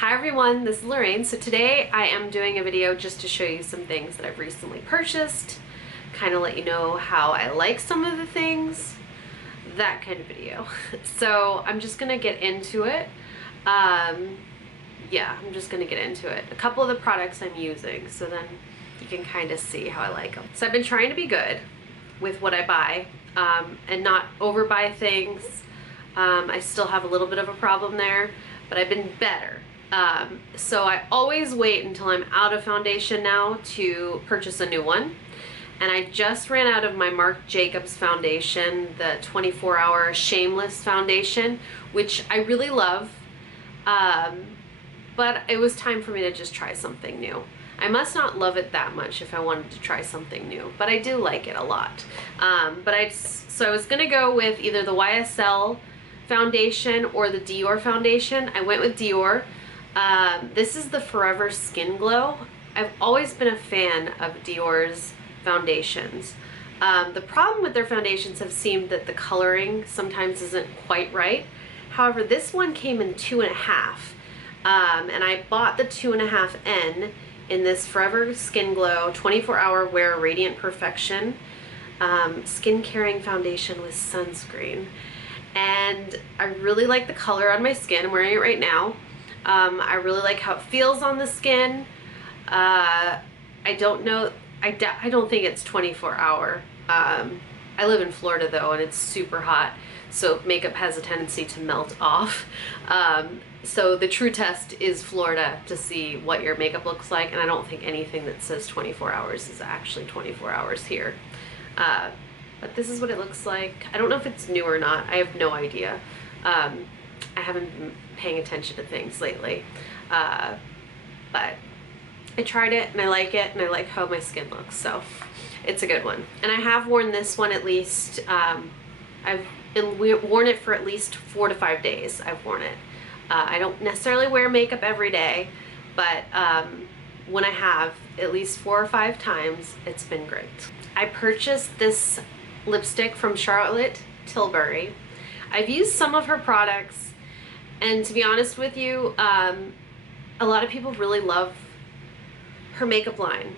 Hi everyone, this is Lorraine. So today I am doing a video just to show you some things that I've recently purchased, kind of let you know how I like some of the things, that kind of video. So I'm just gonna get into it. Yeah, I'm just gonna get into it. A couple of the products I'm using, so then you can kind of see how I like them. So I've been trying to be good with what I buy and not overbuy things. I still have a little bit of a problem there, but I've been better. So I always wait until I'm out of foundation now to purchase a new one. And I just ran out of my Marc Jacobs foundation, the 24-hour Shameless foundation, which I really love. But it was time for me to just try something new. I must not love it that much if I wanted to try something new, but I do like it a lot. So I was gonna go with either the YSL foundation or the Dior foundation. I went with Dior. This is the Forever Skin Glow. I've always been a fan of Dior's foundations. The problem with their foundations have seemed that the coloring sometimes isn't quite right. However, this one came in 2.5, and I bought the 2.5N in this Forever Skin Glow 24-hour wear radiant perfection skin caring foundation with sunscreen. And I really like the color on my skin. I'm wearing it right now. I really like how it feels on the skin. I don't know, I don't think it's 24-hour. I live in Florida though, and it's super hot, so makeup has a tendency to melt off. So the true test is Florida to see what your makeup looks like, and I don't think anything that says 24 hours is actually 24 hours here. But this is what it looks like. I don't know if it's new or not. I have no idea. I haven't been paying attention to things lately. But I tried it and I like it, and I like how my skin looks, so it's a good one. And I have worn this one at least, I've worn it for at least 4 to 5 days. I've worn it. I don't necessarily wear makeup every day, but when I have at least 4 or 5 times, it's been great. I purchased this lipstick from Charlotte Tilbury. I've used some of her products, and to be honest with you, a lot of people really love her makeup line,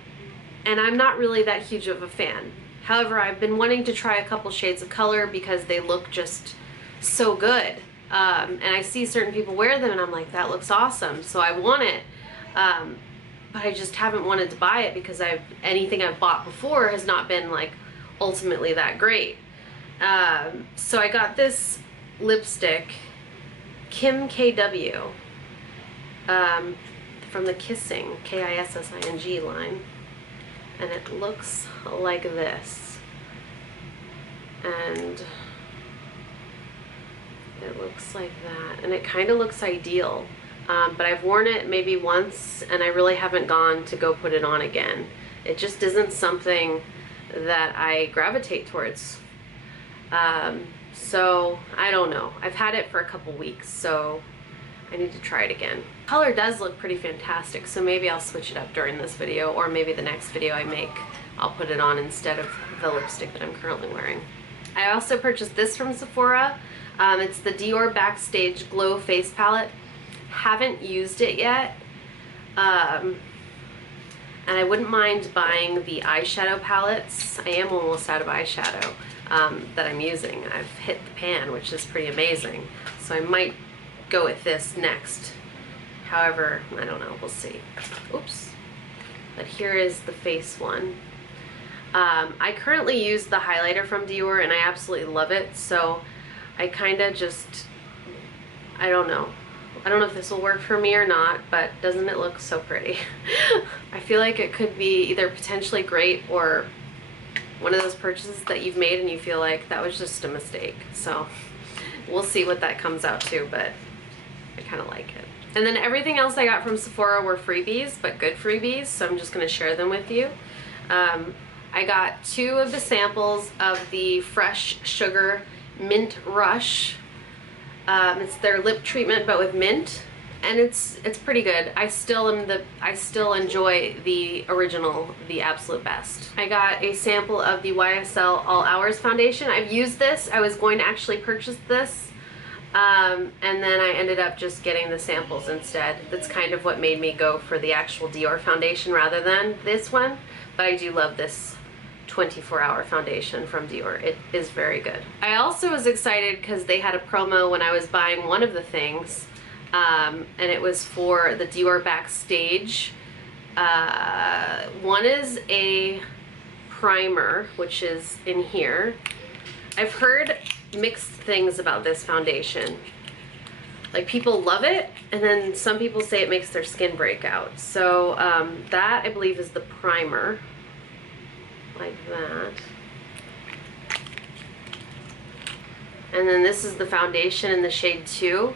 and I'm not really that huge of a fan. However, I've been wanting to try a couple shades of color because they look just so good. And I see certain people wear them and I'm like, that looks awesome, so I want it. But I just haven't wanted to buy it because anything I've bought before has not been like ultimately that great. So I got this lipstick, Kim KW, from the Kissing, Kissing line, and it looks like this, and it looks like that, and it kind of looks ideal. But I've worn it maybe once and I really haven't gone to go put it on again. It just isn't something that I gravitate towards. So I don't know. I've had it for a couple weeks, so I need to try it again. Color does look pretty fantastic, so maybe I'll switch it up during this video, or maybe the next video I make, I'll put it on instead of the lipstick that I'm currently wearing. I also purchased this from Sephora. It's the Dior Backstage Glow Face Palette. Haven't used it yet, and I wouldn't mind buying the eyeshadow palettes. I am almost out of eyeshadow that I'm using. I've hit the pan, which is pretty amazing, so I might go with this next. However, I don't know, we'll see. Oops. But here is the face one. I currently use the highlighter from Dior and I absolutely love it, so I kind of just, I don't know if this will work for me or not, but doesn't it look so pretty? I feel like it could be either potentially great or one of those purchases that you've made and you feel like that was just a mistake. So we'll see what that comes out to, but I kind of like it. And then everything else I got from Sephora were freebies, but good freebies, so I'm just going to share them with you. I got 2 of the samples of the Fresh Sugar Mint Rush. It's their lip treatment but with mint, and it's pretty good. I still enjoy the original the absolute best. I got a sample of the YSL All Hours foundation. I've used this. I was going to actually purchase this And then I ended up just getting the samples instead. That's kind of what made me go for the actual Dior foundation rather than this one. But I do love this 24-hour foundation from Dior. It is very good. I also was excited because they had a promo when I was buying one of the things, and it was for the Dior Backstage. One is a primer, which is in here. I've heard mixed things about this foundation. Like, people love it, and then some people say it makes their skin break out. So that, I believe, is the primer. Like that. And then this is the foundation in the shade 2.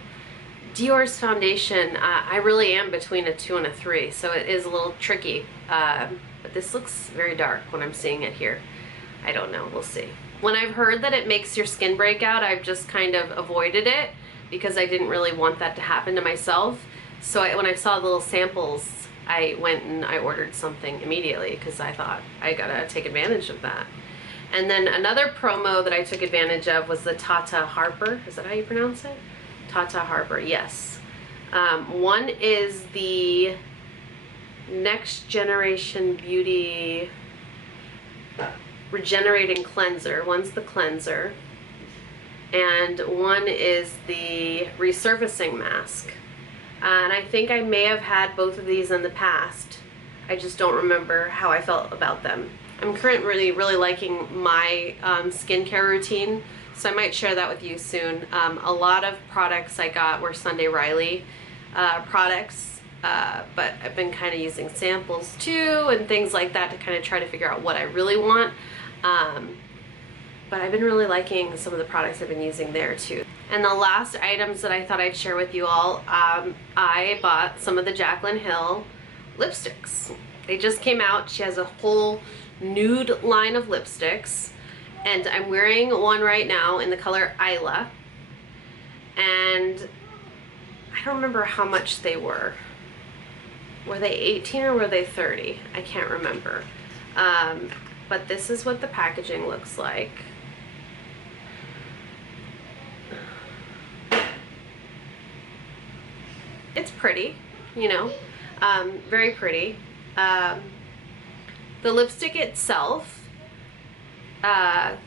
Dior's foundation, I really am between a 2 and a 3, so it is a little tricky. But this looks very dark when I'm seeing it here. I don't know, we'll see. When I've heard that it makes your skin break out, I've just kind of avoided it because I didn't really want that to happen to myself. So when I saw the little samples, I went and I ordered something immediately because I thought I gotta take advantage of that. And then another promo that I took advantage of was the Tata Harper. Is that how you pronounce it? Tata Harper, yes. One is the Next Generation Beauty Regenerating Cleanser. One's the cleanser. And one is the Resurfacing Mask. And I think I may have had both of these in the past. I just don't remember how I felt about them. I'm currently really liking my skincare routine, so I might share that with you soon. A lot of products I got were Sunday Riley products, but I've been kind of using samples too and things like that to kind of try to figure out what I really want. But I've been really liking some of the products I've been using there too. And the last items that I thought I'd share with you all, I bought some of the Jaclyn Hill lipsticks. They just came out. She has a whole nude line of lipsticks, and I'm wearing one right now in the color Isla, and I don't remember how much they were. Were they 18 or were they 30? I can't remember. But this is what the packaging looks like. It's pretty, you know, very pretty. The lipstick itself, it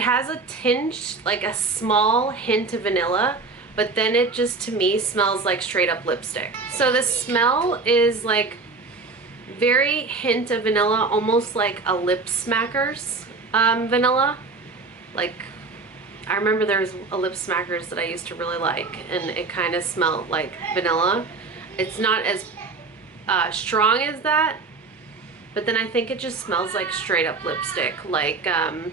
has a tinge, like a small hint of vanilla, but then it just, to me, smells like straight up lipstick. So the smell is like very hint of vanilla, almost like a Lip Smackers vanilla. Like, I remember there was a Lip Smackers that I used to really like, and it kind of smelled like vanilla. It's not as strong as that, but then I think it just smells like straight up lipstick, like a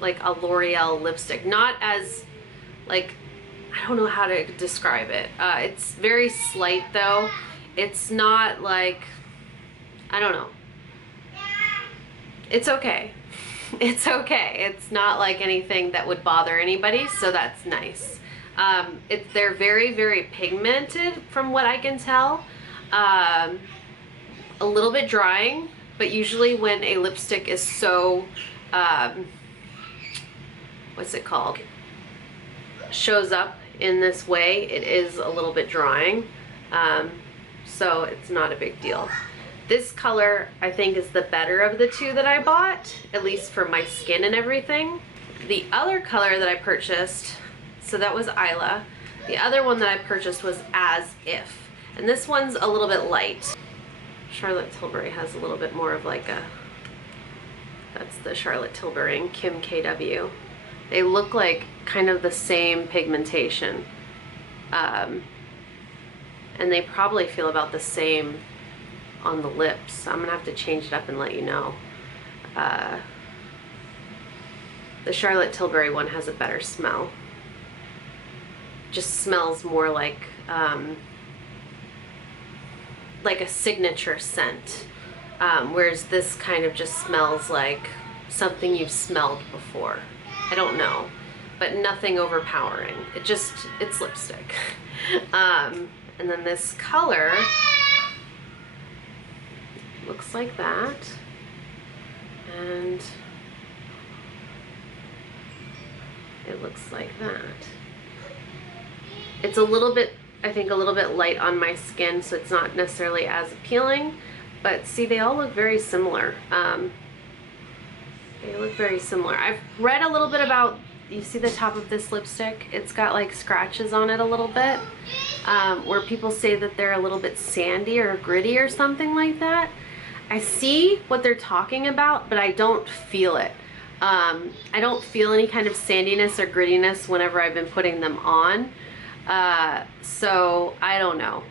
L'Oreal lipstick. Not as, like, I don't know how to describe it. It's very slight though. It's not like, I don't know. It's okay. It's okay. It's not like anything that would bother anybody, so that's nice. They're very, very pigmented from what I can tell. A little bit drying, but usually when a lipstick is so, what's it called? Shows up in this way, it is a little bit drying. So it's not a big deal. This color, I think, is the better of the two that I bought, at least for my skin and everything. The other color that I purchased, so that was Isla. The other one that I purchased was As If. And this one's a little bit light. Charlotte Tilbury has a little bit more of like a, that's the Charlotte Tilbury and Kim KW. They look like kind of the same pigmentation. And they probably feel about the same on the lips. I'm gonna have to change it up and let you know. The Charlotte Tilbury one has a better smell. Just smells more like a signature scent, whereas this kind of just smells like something you've smelled before. I don't know, but nothing overpowering. It's lipstick. And then this color looks like that, and it looks like that. It's a little bit, I think, a little bit light on my skin, so it's not necessarily as appealing. But see, they all look very similar. They look very similar. I've read a little bit about, you see the top of this lipstick? It's got like scratches on it a little bit, where people say that they're a little bit sandy or gritty or something like that. I see what they're talking about, but I don't feel it. I don't feel any kind of sandiness or grittiness whenever I've been putting them on. So I don't know.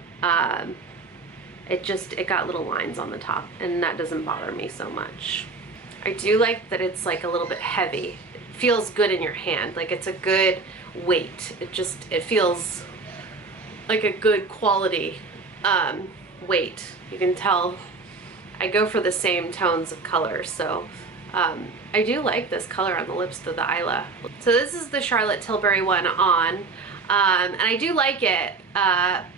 It got little lines on the top, and that doesn't bother me so much. I do like that it's like a little bit heavy. It feels good in your hand. Like it's a good weight. It feels like a good quality weight. You can tell I go for the same tones of color, so I do like this color on the lips of the Isla. So this is the Charlotte Tilbury one on, and I do like it,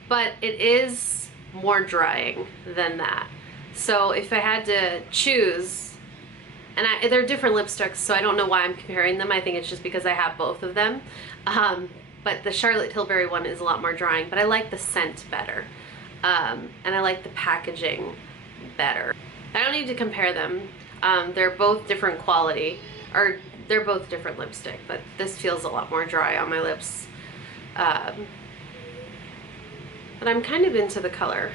but it is more drying than that. So if I had to choose, and they're different lipsticks, so I don't know why I'm comparing them. I think it's just because I have both of them. But the Charlotte Tilbury one is a lot more drying, but I like the scent better. And I like the packaging better. I don't need to compare them. They're both different quality, or they're both different lipstick, but this feels a lot more dry on my lips. But I'm kind of into the color.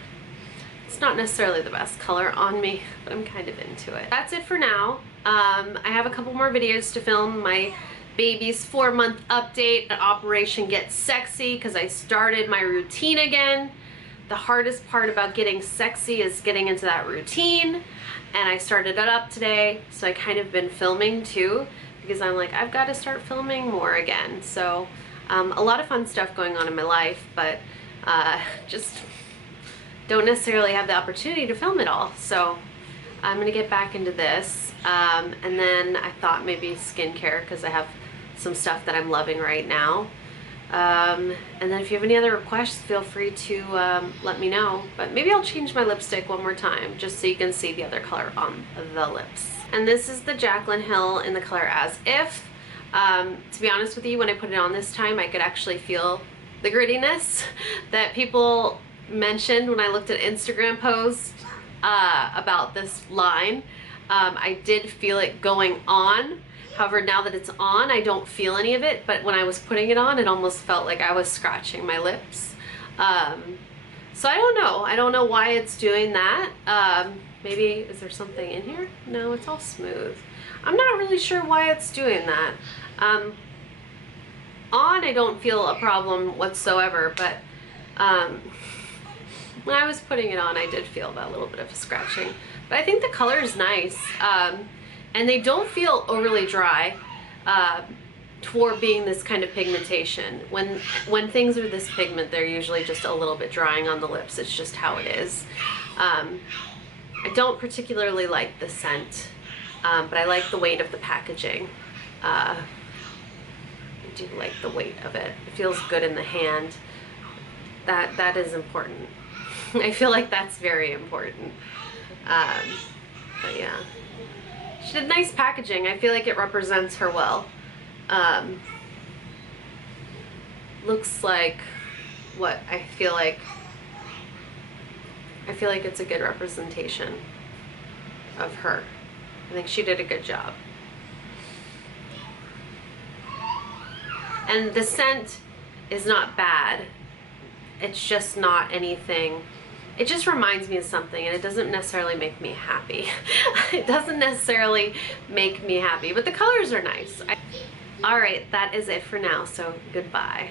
It's not necessarily the best color on me, but I'm kind of into it. That's it for now. I have a couple more videos to film. My baby's 4-month update at Operation Get Sexy, because I started my routine again. The hardest part about getting sexy is getting into that routine, and I started it up today, so I kind of been filming too, because I'm like, I've got to start filming more again. So a lot of fun stuff going on in my life, but just don't necessarily have the opportunity to film it all. So I'm gonna get back into this, and then I thought maybe skincare, because I have some stuff that I'm loving right now. And then if you have any other requests, feel free to let me know. But maybe I'll change my lipstick one more time, just so you can see the other color on the lips. And this is the Jaclyn Hill in the color As If. To be honest with you, when I put it on this time, I could actually feel the grittiness that people mentioned when I looked at Instagram posts about this line. I did feel it going on. However, now that it's on, I don't feel any of it, but when I was putting it on, it almost felt like I was scratching my lips. So I don't know. I don't know why it's doing that. Maybe, is there something in here? No, it's all smooth. I'm not really sure why it's doing that. On, I don't feel a problem whatsoever, but when I was putting it on, I did feel that little bit of scratching. But I think the color is nice. And they don't feel overly dry for being this kind of pigmentation. When things are this pigment, they're usually just a little bit drying on the lips. It's just how it is. I don't particularly like the scent, but I like the weight of the packaging. I do like the weight of it. It feels good in the hand. That is important. I feel like that's very important. But yeah. She did nice packaging. I feel like it represents her well. Looks like what I feel like it's a good representation of her. I think she did a good job. And the scent is not bad. It's just not anything. It just reminds me of something, and it doesn't necessarily make me happy. It doesn't necessarily make me happy, but the colors are nice. All right, that is it for now, so goodbye.